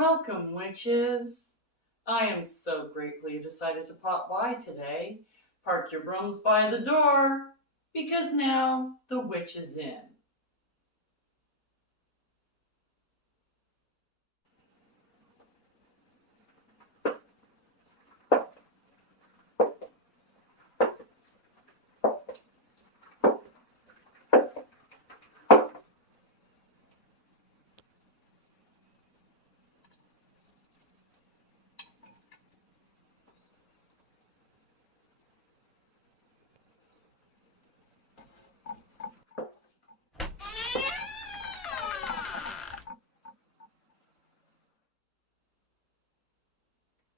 Welcome, witches! I am so grateful you decided to pop by today. Park your brooms by the door, because now the witch is in.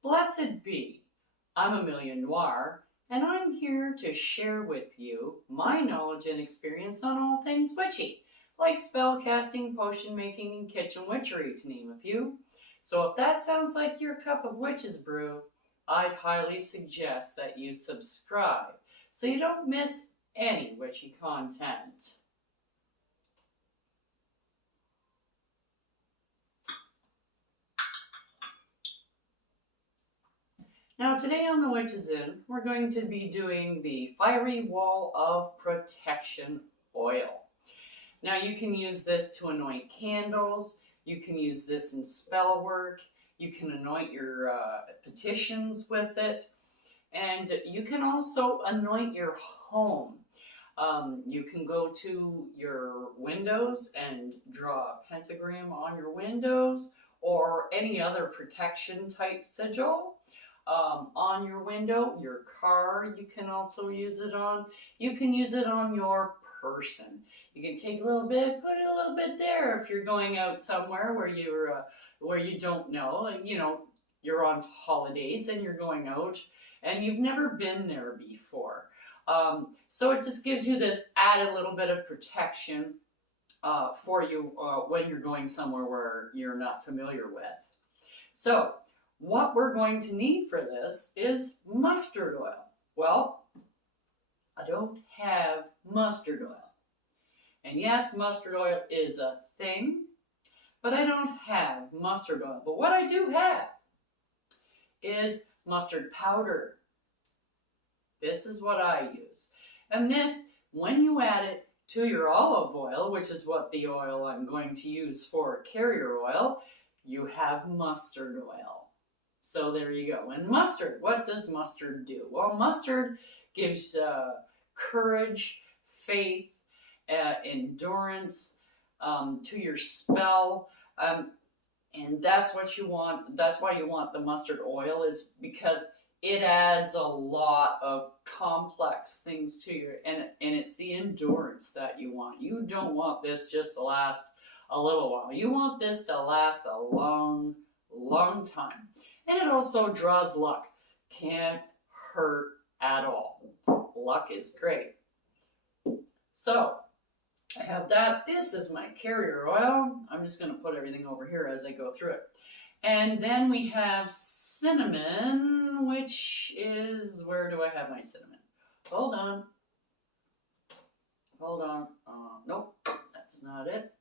Blessed be, I'm Amelia Noir, and I'm here to share with you my knowledge and experience on all things witchy, like spell casting, potion making, and kitchen witchery, to name a few. So if that sounds like your cup of witch's brew, I'd highly suggest that you subscribe so you don't miss any witchy content. Now today on The Witch's Inn, we're going to be doing the Firey Wall of Protection oil. Now you can use this to anoint candles, you can use this in spell work, you can anoint your petitions with it, and you can also anoint your home. You can go to your windows and draw a pentagram on your windows or any other protection type sigil. On your window, your car, you can also use it on. You can use it on your person. You can take a little bit, put it a little bit there if you're going out somewhere where you don't know, and you're on holidays and you're going out and you've never been there before. So it just gives you this added little bit of protection for you when you're going somewhere where you're not familiar with. So what we're going to need for this is mustard oil. Well, I don't have mustard oil. And yes, mustard oil is a thing, but I don't have mustard oil. But what I do have is mustard powder. This is what I use. And this, when you add it to your olive oil, which is what the oil I'm going to use for carrier oil, you have mustard oil. So there you go. And mustard, what does mustard do? Well, mustard gives courage, faith, endurance to your spell. And that's what you want. That's why you want the mustard oil, is because it adds a lot of complex things to your, and it's the endurance that you want. You don't want this just to last a little while. You want this to last a long, long time. And it also draws luck. Can't hurt at all. Luck is great. So I have that. This is my carrier oil. I'm just going to put everything over here as I go through it. And then we have cinnamon, which is, where do I have my cinnamon? Hold on. Hold on. Nope, that's not it.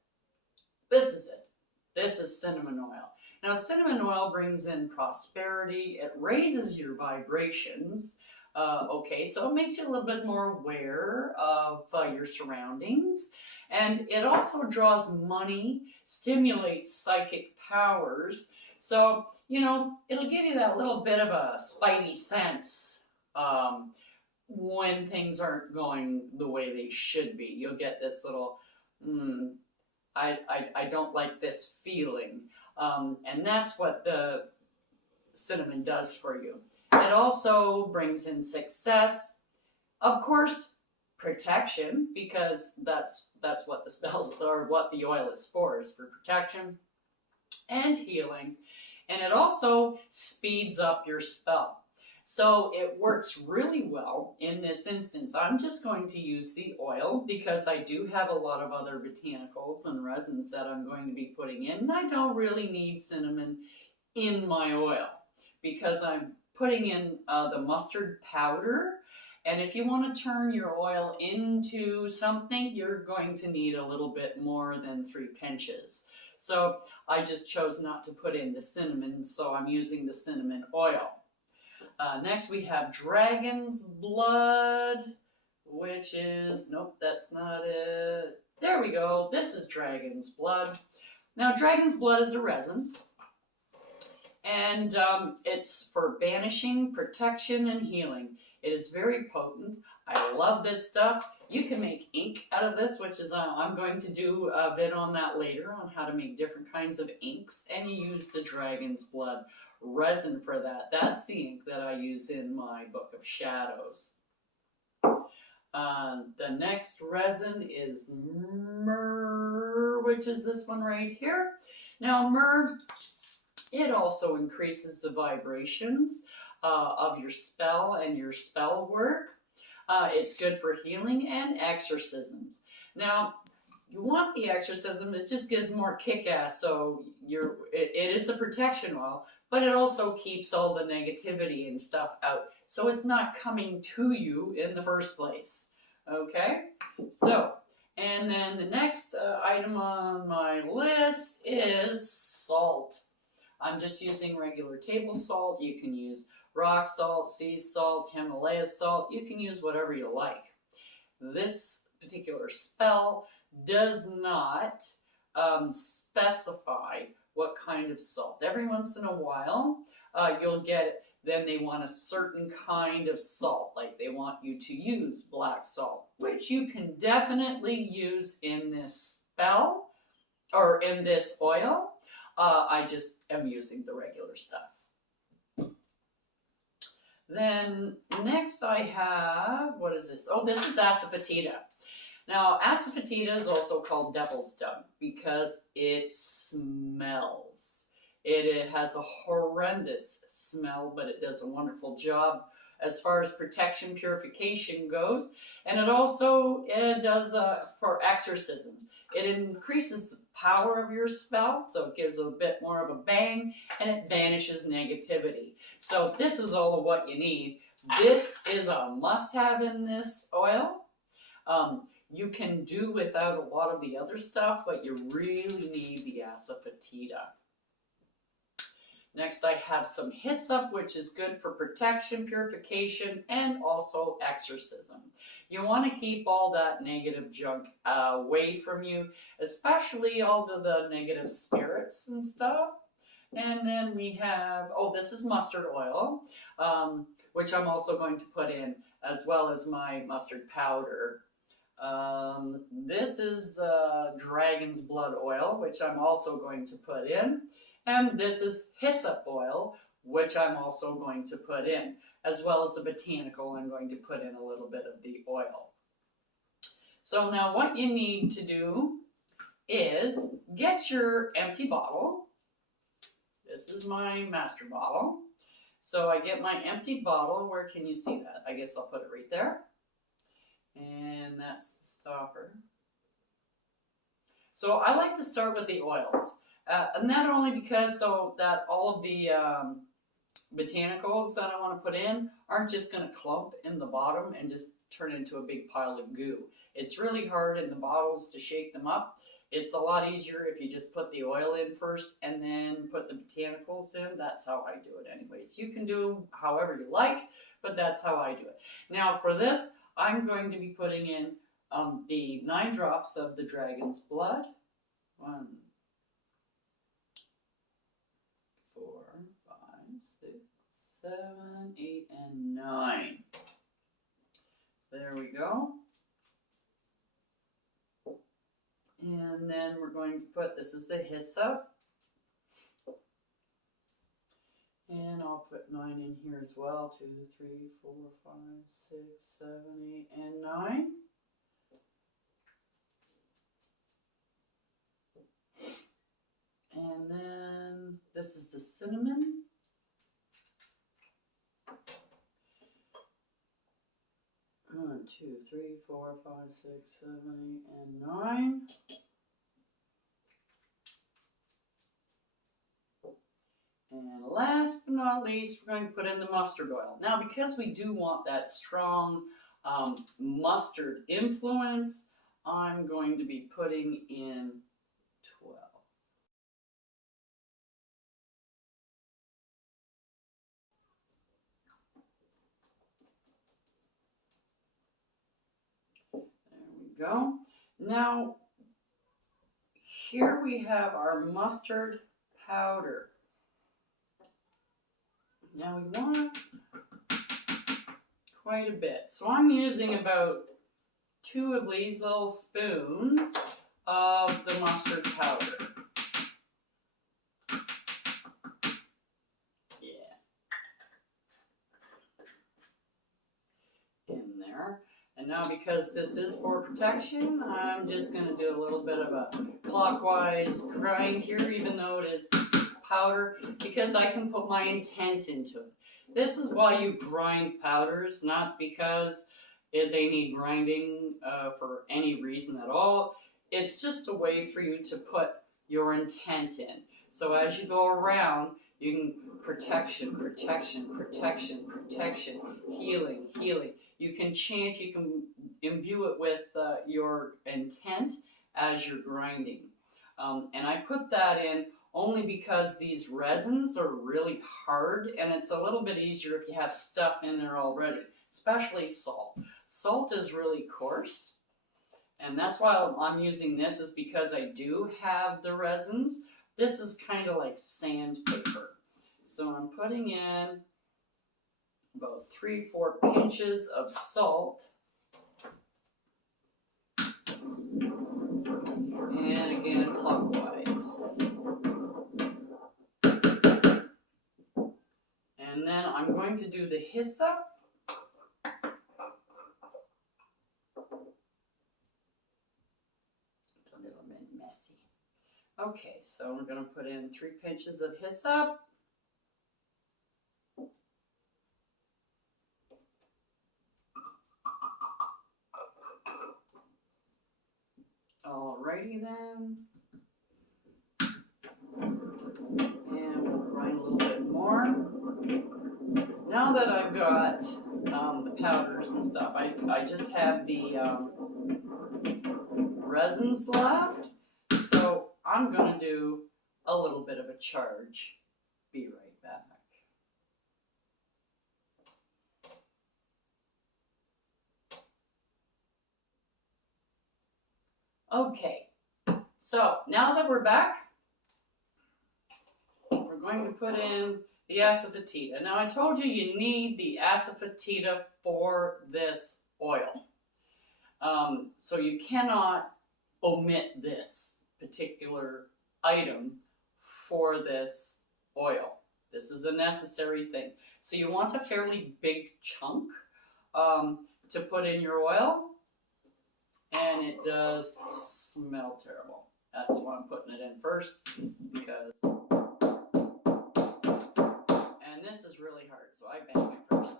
This is it. This is cinnamon oil. Now, cinnamon oil brings in prosperity. It raises your vibrations. Okay, so it makes you a little bit more aware of your surroundings. And it also draws money, stimulates psychic powers. So, it'll give you that little bit of a spidey sense when things aren't going the way they should be. You'll get this little, I don't like this feeling. And that's what the cinnamon does for you. It also brings in success, of course, protection, because that's what the spells, or what the oil is for protection and healing. And it also speeds up your spell. So it works really well in this instance. I'm just going to use the oil because I do have a lot of other botanicals and resins that I'm going to be putting in. And I don't really need cinnamon in my oil because I'm putting in the mustard powder. And if you want to turn your oil into something, you're going to need a little bit more than 3 pinches. So I just chose not to put in the cinnamon, so I'm using the cinnamon oil. Next we have dragon's blood, which is, nope, that's not it. There we go. This is dragon's blood. Now, dragon's blood is a resin, and it's for banishing, protection, and healing. It is very potent. I love this stuff. You can make ink out of this, which is, I'm going to do a bit on that later, on how to make different kinds of inks, and you use the dragon's blood resin for that. That's the ink that I use in my Book of Shadows. The next resin is myrrh, which is this one right here. Now myrrh, it also increases the vibrations of your spell and your spell work. It's good for healing and exorcisms. Now, you want the exorcism, it just gives more kick-ass, so it is a protection oil, but it also keeps all the negativity and stuff out, so it's not coming to you in the first place. Okay, so, and then the next item on my list is salt. I'm just using regular table salt. You can use rock salt, sea salt, Himalaya salt. You can use whatever you like. This particular spell does not specify what kind of salt. Every once in a while, you'll get it. Then they want a certain kind of salt, like they want you to use black salt, which you can definitely use in this spell, or in this oil. I just am using the regular stuff. Then next I have, what is this? Oh, this is Asafoetida. Now, Asafoetida is also called devil's dung because it smells. It has a horrendous smell, but it does a wonderful job as far as protection, purification goes. And it also does for exorcisms. It increases the power of your spell, so it gives a bit more of a bang, and it banishes negativity. So this is all of what you need. This is a must-have in this oil. You can do without a lot of the other stuff, but you really need the Asafoetida. Next I have some hyssop, which is good for protection, purification, and also exorcism. You want to keep all that negative junk away from you, especially all of the negative spirits and stuff. And then we have, oh, this is mustard oil, which I'm also going to put in, as well as my mustard powder. This is dragon's blood oil, which I'm also going to put in. And this is hyssop oil, which I'm also going to put in, as well as the botanical. I'm going to put in a little bit of the oil. So now what you need to do is get your empty bottle. This is my master bottle. So I get my empty bottle. Where can you see that? I guess I'll put it right there. And that's the stopper. So I like to start with the oils. And not only because so that all of the botanicals that I want to put in aren't just going to clump in the bottom and just turn into a big pile of goo. It's really hard in the bottles to shake them up. It's a lot easier if you just put the oil in first and then put the botanicals in. That's how I do it anyways. You can do however you like, but that's how I do it. Now for this, I'm going to be putting in the 9 drops of the dragon's blood. 1, 4, 5, 6, 7, 8, and 9. There we go. And then we're going to put, this is the hyssop. And I'll put 9 in here as well. 2, 3, 4, 5, 6, 7, 8, and 9. And then this is the cinnamon. One, 2, 3, 4, 5, 6, 7, 8, and 9. And last but not least, we're going to put in the mustard oil. Now, because we do want that strong mustard influence, I'm going to be putting in 12. go. Now, here we have our mustard powder. Now we want quite a bit. So I'm using about 2 of these little spoons of the mustard powder. Yeah. In there. And now because this is for protection, I'm just going to do a little bit of a clockwise grind here, even though it is powder, because I can put my intent into it. This is why you grind powders, not because they need grinding for any reason at all. It's just a way for you to put your intent in. So as you go around, you can protection, protection, protection, protection, healing, healing. You can chant, you can imbue it with your intent as you're grinding. And I put that in only because these resins are really hard, and it's a little bit easier if you have stuff in there already, especially salt. Salt is really coarse, and that's why I'm using this, is because I do have the resins. This is kind of like sandpaper. So I'm putting in about 3-4 pinches of salt. And again, clockwise. And then I'm going to do the hyssop. It's a little bit messy. Okay, so I'm going to put in 3 pinches of hyssop. Alrighty then. And we'll grind a little bit more. Now that I've got the powders and stuff, I just have the resins left. So I'm going to do a little bit of a charge. Be right back. Okay, so now that we're back, we're going to put in the Asafoetida. Now I told you need the Asafoetida for this oil. So you cannot omit this particular item for this oil. This is a necessary thing. So you want a fairly big chunk to put in your oil. And it does smell terrible. That's why I'm putting it in first, because, and this is really hard, so I bang it first.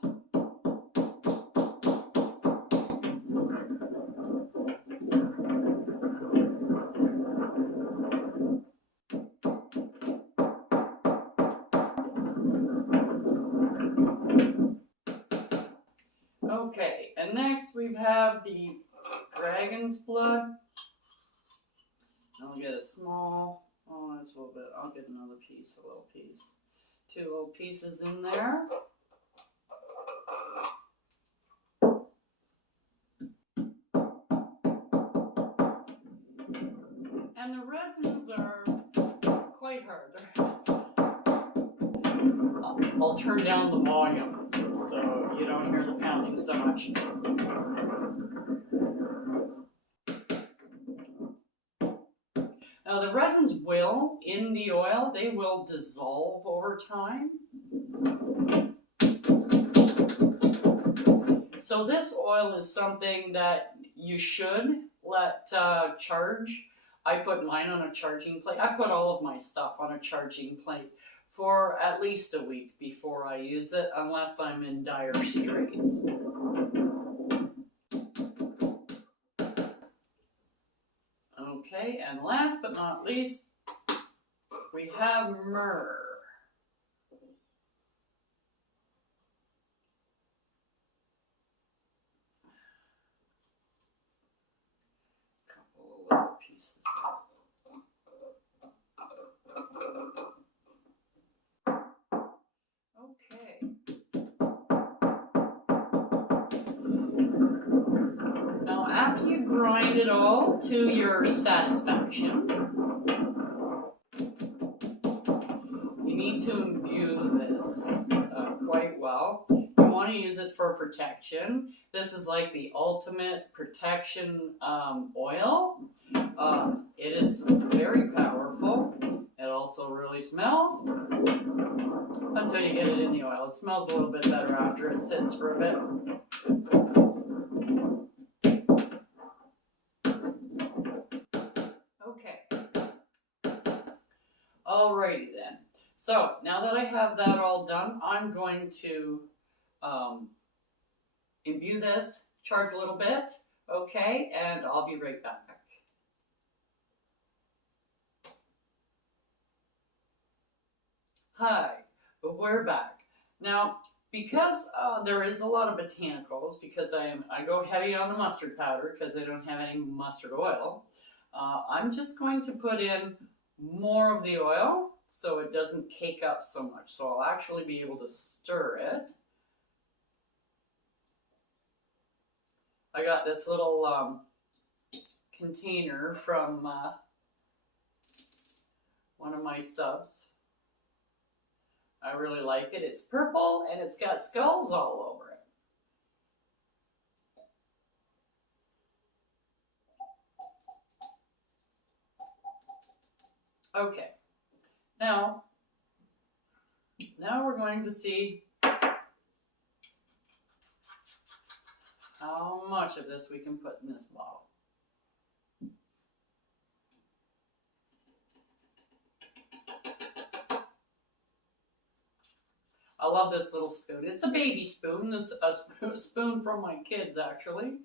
Okay, and next we have the dragon's blood. I'll get a small, oh that's a little bit, I'll get another piece, a little piece. 2 little pieces in there. And the resins are quite hard. I'll turn down the volume so you don't hear the pounding so much. Now the resins will, in the oil, they will dissolve over time. So this oil is something that you should let charge. I put mine on a charging plate. I put all of my stuff on a charging plate for at least a week before I use it, unless I'm in dire straits. Okay, and last but not least, we have myrrh. A couple of little pieces. Okay. Now after you grind it all to your satisfaction, you need to imbue this quite well. You want to use it for protection. This is like the ultimate protection oil. It is very powerful. It also really smells until you get it in the oil. It smells a little bit better after it sits for a bit. Okay. Alrighty then. So now that I have that all done, I'm going to imbue this, charge a little bit, okay, and I'll be right back. Hi, we're back. Now, because there is a lot of botanicals, because I go heavy on the mustard powder because I don't have any mustard oil, I'm just going to put in more of the oil so it doesn't cake up so much. So I'll actually be able to stir it. I got this little container from one of my subs. I really like it. It's purple and it's got skulls all over it. Okay. Now we're going to see how much of this we can put in this bottle. I love this little spoon. It's a baby spoon. This is a spoon from my kids, actually.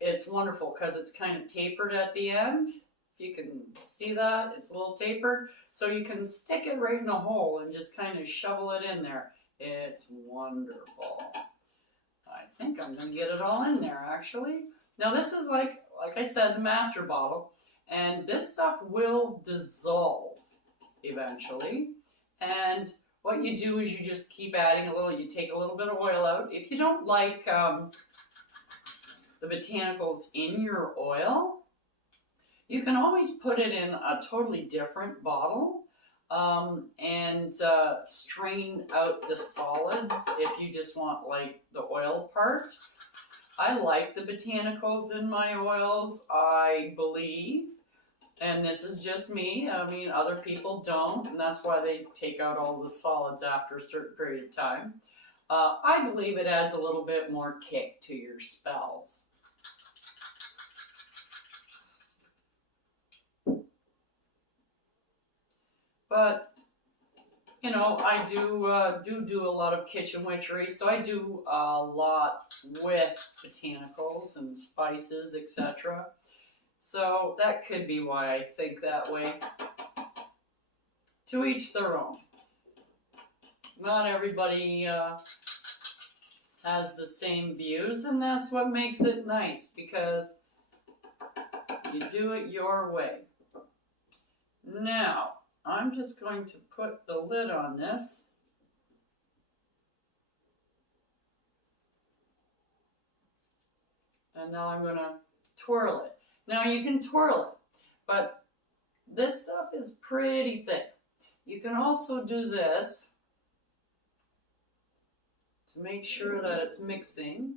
It's wonderful because it's kind of tapered at the end. If you can see that, it's a little tapered. So you can stick it right in the hole and just kind of shovel it in there. It's wonderful. I think I'm going to get it all in there, actually. Now this is like I said, the master bottle. And this stuff will dissolve eventually. And what you do is you just keep adding a little, you take a little bit of oil out. If you don't like the botanicals in your oil, you can always put it in a totally different bottle and strain out the solids if you just want like the oil part. I like the botanicals in my oils, I believe. And this is just me. I mean, other people don't, and that's why they take out all the solids after a certain period of time. I believe it adds a little bit more kick to your spells. But, you know, I do a lot of kitchen witchery, so I do a lot with botanicals and spices, etc. So that could be why I think that way. To each their own. Not everybody has the same views, and that's what makes it nice, because you do it your way. Now, I'm just going to put the lid on this. And now I'm going to twirl it. Now you can twirl it, but this stuff is pretty thick. You can also do this to make sure that it's mixing.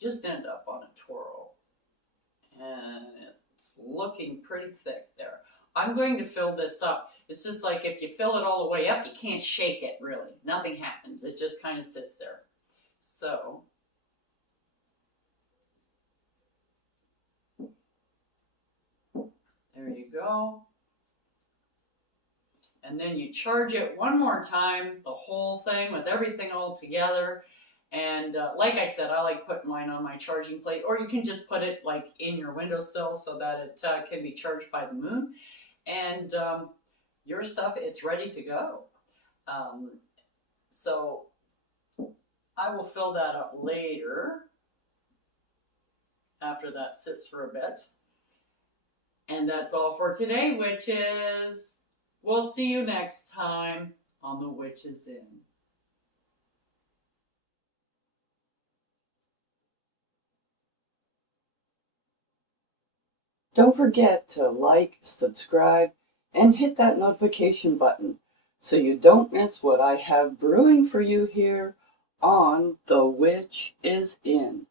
Just end up on a twirl. And it's looking pretty thick there. I'm going to fill this up. It's just like if you fill it all the way up, you can't shake it really. Nothing happens. It just kind of sits there. So there you go. And then you charge it one more time, the whole thing with everything all together. And like I said, I like putting mine on my charging plate, or you can just put it like in your windowsill so that it can be charged by the moon. And your stuff, it's ready to go. So I will fill that up later after that sits for a bit. And that's all for today, witches. We'll see you next time on The Witches Inn. Don't forget to like, subscribe, and hit that notification button so you don't miss what I have brewing for you here on The Witch is In.